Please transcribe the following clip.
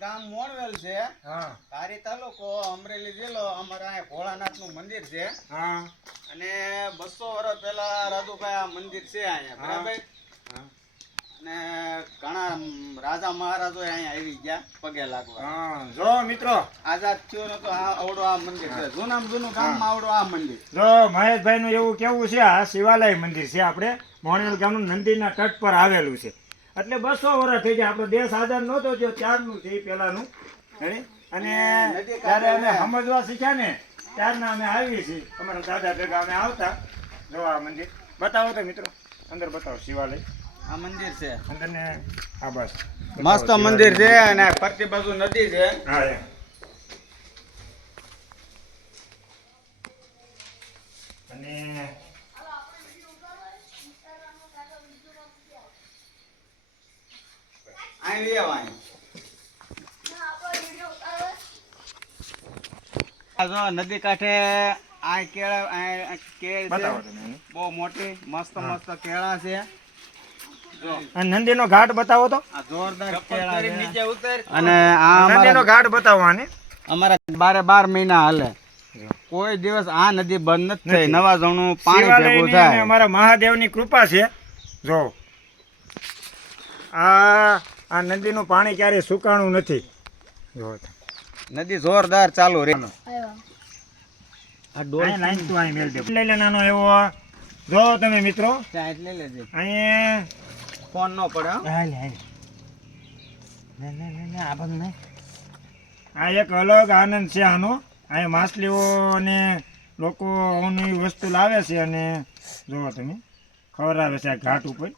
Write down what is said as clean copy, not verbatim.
ગામ મોણવેલ છે, હા ધારી તાલુકો, અમરેલી જિલ્લો. અમારા અહીંયા ભોળાનાથનું મંદિર છે હા અને 200 વર્ષ પહેલા રાજુભાઈ આ મંદિર છે અહીંયા, બરાબર. હા અને ઘણા રાજા મહારાજો અહીંયા આવી ગયા પગે લાગવા. હા જો મિત્રો, આઝાદ થયો નતો આવડો આ મંદિર છે, જૂનામાં જૂનું ગામમાં આવડો આ મંદિર. જો મહેશભાઈ નું એવું કેવું છે, આ શિવાલય મંદિર છે, આપણે મોણેલ ગામનું નંદીના તટ પર આવેલું છે. એટલે 200 વર્ષ થઈ ગયા. આપણો દેશ આઝાદ નહોતો જો ત્યારનું છે એ પહેલાનું. અને ત્યારે અમે સમજવા શીખ્યા ને ત્યારના અમે આવીએ છીએ. અમારા દાદા ભેગા અમે આવતા. જો આ મંદિર બતાવો તો મિત્રો, અંદર બતાવો શિવાલય. આ મંદિર છે અંદર ને હા બસ મસ્ત મંદિર છે અને ફરતી બાજુ નદી છે. હા એમ. અને અહીં લેવાય. આ જો નદી કાંઠે આ કેળા કેળ છે, બતાવો તમે એને. બહુ મોટી મસ્ત મસ્ત કેળા છે. જો અને નંદીનો ઘાટ બતાવો તો. આ જોરદાર કેળા છે. નીચે ઉતર. અને આ નદીનો ઘાટ બતાવો આને. અમારા 12 મહિના હાલે, કોઈ દિવસ આ નદી બંધ નથી થઈ. નવા જણું પાણી ભેગું શિવાલયની અને થાય. અમારા મહાદેવની કૃપા છે. જો આ નદીનું પાણી ક્યારેય સુકાણું નથી. જો નદી જોરદાર ચાલુ રે. આ ડોલ અહીં લાઈન તું અહીં મેલ દે. લઈ લે નાનો એવો. જો તમે મિત્રો ત્યાં એટલે લેજે, અહીં ફોન નો પડે હો. આ એક અલગ આનંદ છે આનો. અહીંયા માછલીઓ અને લોકો અવનવી વસ્તુ લાવે છે અને જુઓ તમે ખવડાવે છે આ ઘાટ ઉપર.